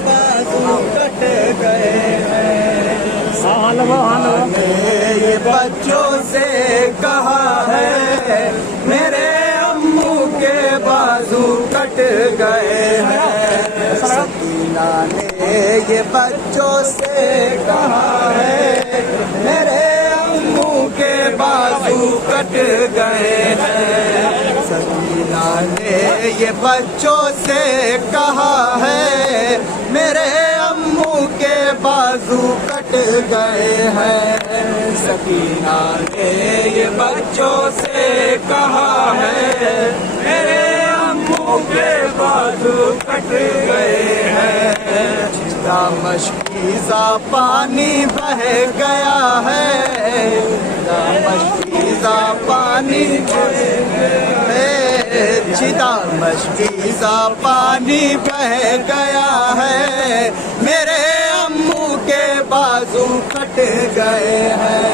बाजू कट गए हैं। ये बच्चों से कहा है मेरे अम्मू के बाजू कट गए हैं। सकीना ने ये बच्चों से कहा है मेरे अम्मू के बाजू कट गए हैं। सकीना ने ये बच्चों से कहा है मेरे अम्मू के बाजू कट गए हैं। सकीना ने ये बच्चों से कहा है मेरे अम्मू के बाजू कट गए हैं। मशकीज़ा पानी बह गया है, मशकीज़ा पानी बह चिदा मशकीज़ा पानी बह गया है। मेरे अम्मू के बाजू कट गए हैं।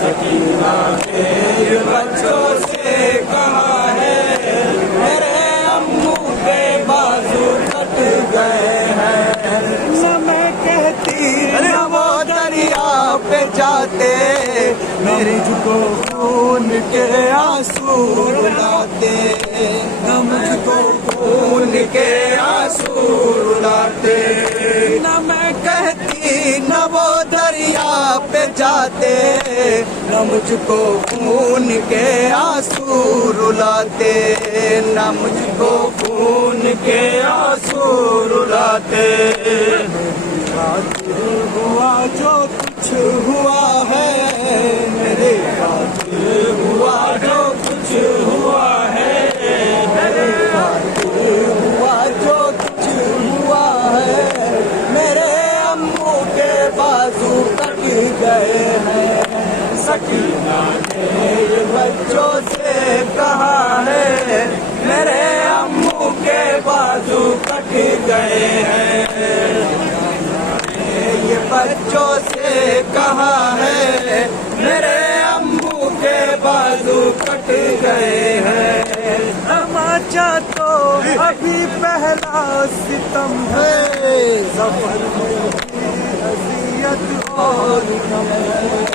सकीना ने बच्चों से कहा है मेरे अम्मू के बाजू कट गए हैं। न वो दरिया पे जाते मेरे को खून के आंसू रुलाते, न मुझको खून के आंसू रुलाते। न मैं कहती न वो दरिया पे जाते, न मुझको खून के आंसू रुलाते, न मुझको खून के आंसू रुलाते। हुआ जो कुछ हुआ है मेरे खातिर हुआ जो कुछ हुआ है, मेरे खातिर हुआ जो कुछ हुआ है। मेरे अम्मू के बाजू कट गए हैं। सकीना ने ये बच्चों से कहा है मेरे अम्मू के बाजू कट गए हैं। ये बच्चों से कहा है मेरे अम्मू के बाजू कट गए हैं। तमाचा तो अभी पहला सितम है, सफर में अज़ियत और गम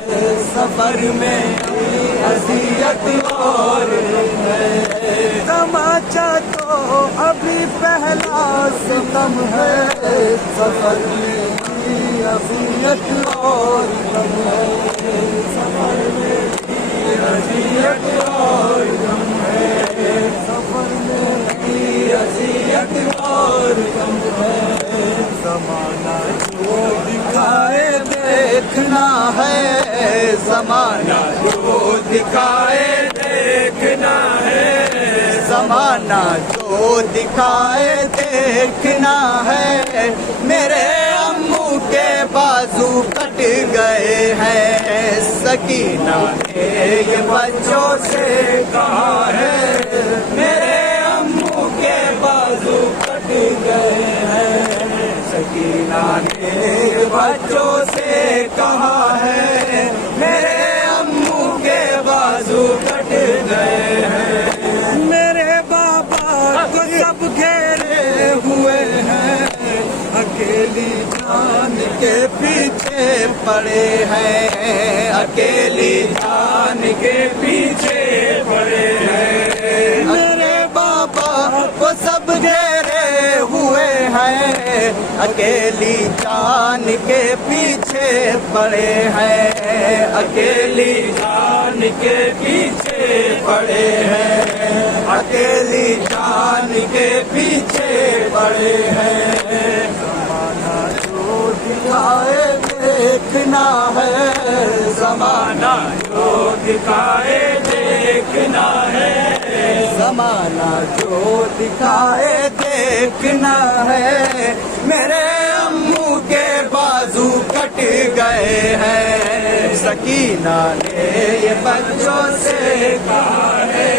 है, सफर में अज़ियत और गम है। तमाचा तो अभी पहला सितम है, सफर में अज़ियत और गम है, सफर में अज़ियत और गम है, सफर में अज़ियत और गम है। ज़माना जो दिखाए देखना है, ज़माना जो दिखाए देखना है, ज़माना जो दिखाए देखना है। मेरे अम्मू के बाजू कट गए हैं। सकीना ने ये बच्चों से कहा है मेरे अम्मू के बाजू कट गए हैं। सकीना ने ये बच्चों से कहा है मेरे अम्मू के बाजू कट गए हैं। मेरे बाबा को सब घेरे हुए हैं, अकेली जान के पीछे पड़े हैं, अकेली जान के पीछे पड़े हैं। मेरे बाबा को सब घेरे हुए हैं, अकेली जान के पीछे पड़े हैं, अकेली जान के पीछे पड़े हैं, अकेली जान के पीछे पड़े हैं। ज़माना जो दिखाए देखना है, ज़माना जो दिखाए देखना है, ज़माना जो दिखाए देखना है। मेरे अम्मू के बाजू कट गए हैं। सकीना ने ये बच्चों से कहा है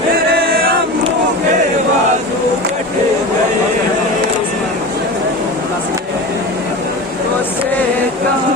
मेरे अम्मू के बाजू कट गए हैं। से कहा